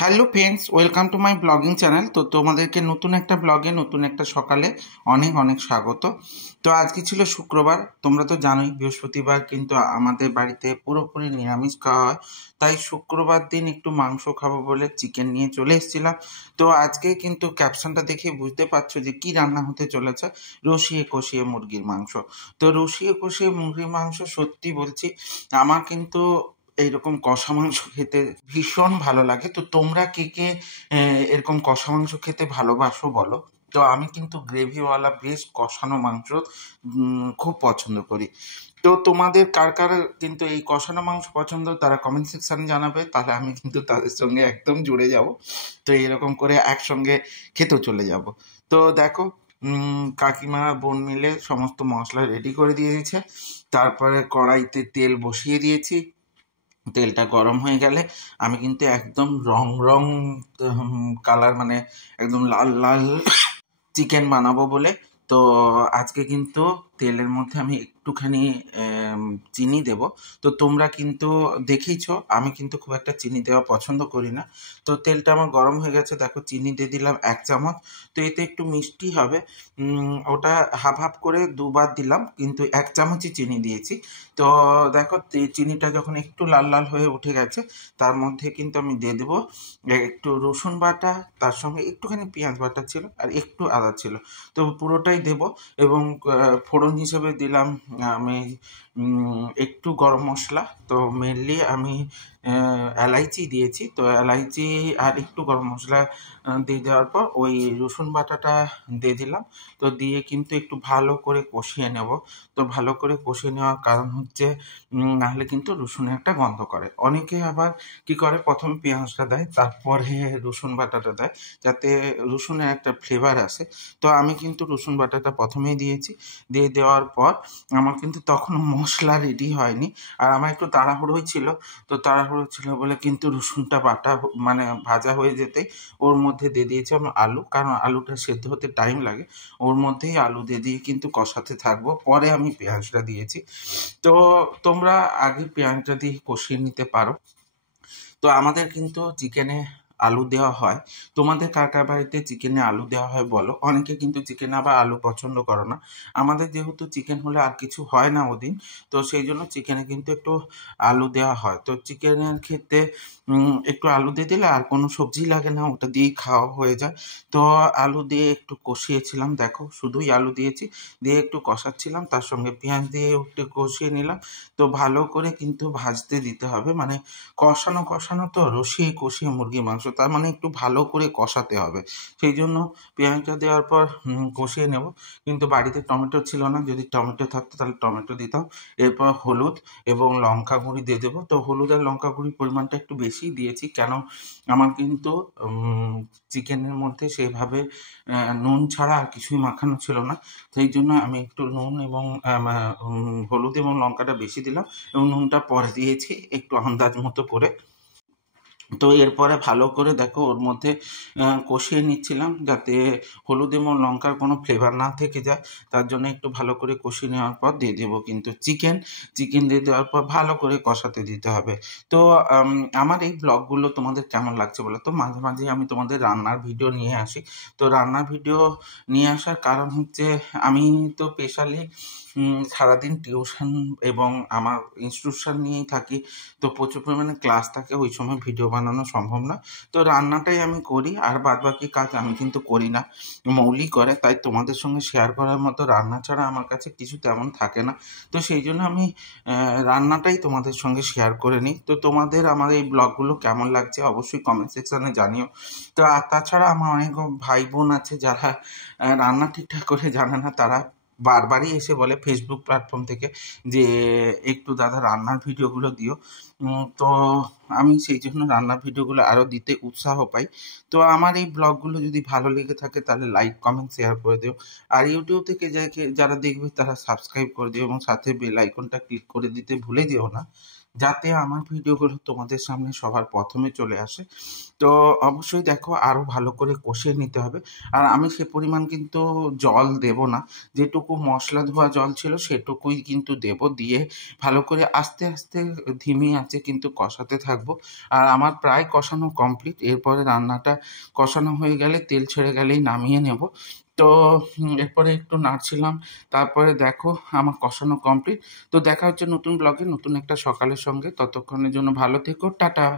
Hello friends, welcome to my blogging channel. তো তোমাদেরকে নতুন একটা ব্লগে নতুন একটা সকালে অনেক অনেক স্বাগত। তো আজকে ছিল শুক্রবার, তোমরা তো জানোই বৃহস্পতিবার কিন্তু আমাদের বাড়িতে পুরোপুরি নিরামিষ খাওয়া হয়। তাই শুক্রবার দিন একটু মাংস খাবো বলে চিকেন নিয়ে চলে এসেছিলাম। তো আজকে কিন্তু ক্যাপশনটা দেখে বুঝতে পারছো যে কি রান্না হতে চলেছে, রসিয়ে কষিয়ে মুরগির মাংস। তো রসিয়ে কষিয়ে মুরগির মাংস সত্যি বলছি আমার কিন্তু এইরকম কষা মাংস খেতে ভীষণ ভালো লাগে। তো তোমরা কে কে এরকম কষা মাংস খেতে ভালোবাসো বলো। তো আমি কিন্তু গ্রেভিওয়ালা বেশ কষানো মাংস খুব পছন্দ করি। তো তোমাদের কার কার কিন্তু এই কষানো মাংস পছন্দ তারা কমেন্ট সেকশানে জানাবে, তাহলে আমি কিন্তু তাদের সঙ্গে একদম জুড়ে যাব। তো এরকম করে একসঙ্গে খেতেও চলে যাব। তো দেখো, কাকিমা বোন মিলে সমস্ত মশলা রেডি করে দিয়ে দিয়েছে। তারপরে কড়াইতে তেল বসিয়ে দিয়েছি। তেলটা গরম হয়ে গেলে আমি কিন্তু একদম রং রং কালার, মানে একদম লাল লাল চিকেন বানাবো বলে, তো আজকে কিন্তু তেলের মধ্যে আমি একটুখানি চিনি দেব। তো তোমরা কিন্তু দেখেইছো আমি কিন্তু খুব একটা চিনি দেওয়া পছন্দ করি না। তো তেলটা আমার গরম হয়ে গেছে, দেখো চিনি দিয়ে দিলাম 1 চামচ। তো এতে একটু মিষ্টি হবে, ওটা হাফ হাফ করে দুবার দিলাম, কিন্তু 1 চামচই চিনি দিয়েছি। তো দেখো চিনিটা যখন একটু লাল লাল হয়ে উঠে গেছে, তার মধ্যে কিন্তু আমি দিয়ে দেবো একটু রসুন বাটা, তার সঙ্গে একটুখানি পেঁয়াজ বাটা ছিল আর একটু আদা ছিল। তো পুরোটাই দেব এবং ফোড়ন হিসেবে দিলাম আমি একটু গরম মশলা। তো মেনলি আমি এলাইচি দিয়েছি, তো এলাইচি আর একটু গরম মশলা দিয়ে দেওয়ার পর ওই রসুন বাটাটা দিয়ে দিলাম। তো দিয়ে কিন্তু একটু ভালো করে কষিয়ে নেব। তো ভালো করে কষিয়ে নেওয়ার কারণ হচ্ছে নাহলে কিন্তু রসুনের একটা গন্ধ করে। অনেকে আবার কি করে প্রথমে পেঁয়াজটা দেয় তারপরে রসুন বাটাটা দেয়, যাতে রসুনের একটা ফ্লেভার আসে। তো আমি কিন্তু রসুন বাটাটা প্রথমেই দিয়েছি। দিয়ে দেওয়ার পর আমার কিন্তু তখনও মশলা রেডি হয়নি, আর আমার একটু তাড়াহুড়োই ছিল। তো তাড়াহুড়ো ছিল বলে কিন্তু রসুনটা বাটা মানে ভাজা হয়ে যেতেই ওর মধ্যে দিয়ে দিয়েছি আমি আলু, কারণ আলুটা সেদ্ধ হতে টাইম লাগে। ওর মধ্যেই আলু দিয়ে দিয়ে কিন্তু কষাতে থাকবো, পরে আমি পেঁয়াজটা দিয়েছি। তো তোমরা আগে পেঁয়াজটা দিয়ে কষিয়ে নিতে পারো। তো আমাদের কিন্তু চিকেনে আলু দেওয়া হয়। তোমাদের কার কার বাড়িতে চিকেনে আলু দেওয়া হয় বলো। অনেকে কিন্তু চিকেনে আবার আলু পছন্দ করো না। আমাদের যেহেতু চিকেন হলে আর কিছু হয় না ওদিন, তো সেই জন্য চিকেনে কিন্তু একটু আলু দেওয়া হয়। তো চিকেনের ক্ষেত্রে একটু আলু দিয়ে দিলে আর কোনো সবজি লাগে না, ওটা দিয়েই খাওয়া হয়ে যায়। তো আলু দিয়ে একটু কষিয়েছিলাম, দেখো শুধুই আলু দিয়েছি, দিয়ে একটু কষাচ্ছিলাম, তার সঙ্গে পেঁয়াজ দিয়ে একটু কষিয়ে নিলাম। তো ভালো করে কিন্তু ভাজতে দিতে হবে, মানে কষানো কষানো তো রসিয়ে কষিয়ে মুরগির মাংস, তার মানে একটু ভালো করে কষাতে হবে। সেই জন্য পেঁয়াজটা দেওয়ার পর কষিয়ে নেব। কিন্তু বাড়িতে টমেটো ছিল না, যদি টমেটো থাকতো তাহলে টমেটো দিতাম। এরপর হলুদ এবং লঙ্কা গুঁড়ি দিয়ে দেবো। তো হলুদ আর লঙ্কা গুঁড়ির পরিমাণটা একটু বেশিই দিয়েছি, কেন আমার কিন্তু চিকেনের মধ্যে সেভাবে নুন ছাড়া আর কিছুই মাখানো ছিল না। সেই জন্য আমি একটু নুন এবং হলুদ এবং লঙ্কাটা বেশি দিলাম, এবং নুনটা পরে দিয়েছি একটু আন্দাজ মতো করে। তো এরপরে ভালো করে দেখো ওর মধ্যে কষিয়ে নিচ্ছিলাম, যাতে হলুদ এবং লঙ্কার কোনো ফ্লেভার না থেকে যায়। তার জন্য একটু ভালো করে কষিয়ে নেওয়ার পর দিয়ে দেবো কিন্তু চিকেন দিয়ে দেওয়ার পর ভালো করে কষাতে দিতে হবে। তো আমার এই ব্লগগুলো তোমাদের কেমন লাগছে বলো তো। মাঝে মাঝে আমি তোমাদের রান্নার ভিডিও নিয়ে আসি। তো রান্নার ভিডিও নিয়ে আসার কারণ হচ্ছে আমি তো স্পেশালি সারাদিন টিউশন এবং আমার ইনস্টিটিউশন নিয়েই থাকি। তো প্রচুর পরিমাণে ক্লাস থাকে, ওই সময় ভিডিও বানানো সম্ভব না। তো রান্নাটাই আমি করি, আর বাদবাকি কাজ আমি কিন্তু করি না, মৌলি করে। তাই তোমাদের সঙ্গে শেয়ার করার মতো রান্না ছাড়া আমার কাছে কিছু তেমন থাকে না। তো সেই জন্য আমি রান্নাটাই তোমাদের সঙ্গে শেয়ার করে নিই। তো তোমাদের আমার এই ব্লগগুলো কেমন লাগছে অবশ্যই কমেন্ট সেকশানে জানিও। তো আর তাছাড়া আমার অনেক ভাই বোন আছে যারা রান্না ঠিকঠাক করে জানে না, তারা বারবারই এসে বলে ফেসবুক প্ল্যাটফর্ম থেকে যে একটু দাদা রান্নার ভিডিওগুলো দিও। তো আমি সেই জন্য রান্নার ভিডিওগুলো আরও দিতে উৎসাহ পাই। তো আমার এই ব্লগগুলো যদি ভালো লেগে থাকে তাহলে লাইক কমেন্ট শেয়ার করে দিও। আর ইউটিউব থেকে যারা দেখবে তারা সাবস্ক্রাইব করে দিও এবং সাথে বেল আইকনটা ক্লিক করে দিতে ভুলে যেও না, যাতে আমার ভিডিওগুলো তোমাদের সামনে সবার প্রথমে চলে আসে। তো অবশ্যই দেখো আরও ভালো করে কষিয়ে নিতে হবে। আর আমি সে পরিমাণ কিন্তু জল দেব না, যেটুকু মশলা ধোয়া জল ছিল সেটুকুই কিন্তু দেব। দিয়ে ভালো করে আস্তে আস্তে ধিমি আঁচে কিন্তু কষাতে থাকবো। আর আমার প্রায় কষানো কমপ্লিট। এরপরে রান্নাটা কষানো হয়ে গেলে তেল ছেড়ে গেলেই নামিয়ে নেব। তো এরপরে একটু নাড়ছিলাম, তারপরে দেখো আমার কষানো কমপ্লিট। তো দেখা হচ্ছে নতুন ব্লগে নতুন একটা সকালের সঙ্গে। ততক্ষণের জন্য ভালো থেকো, টাটা।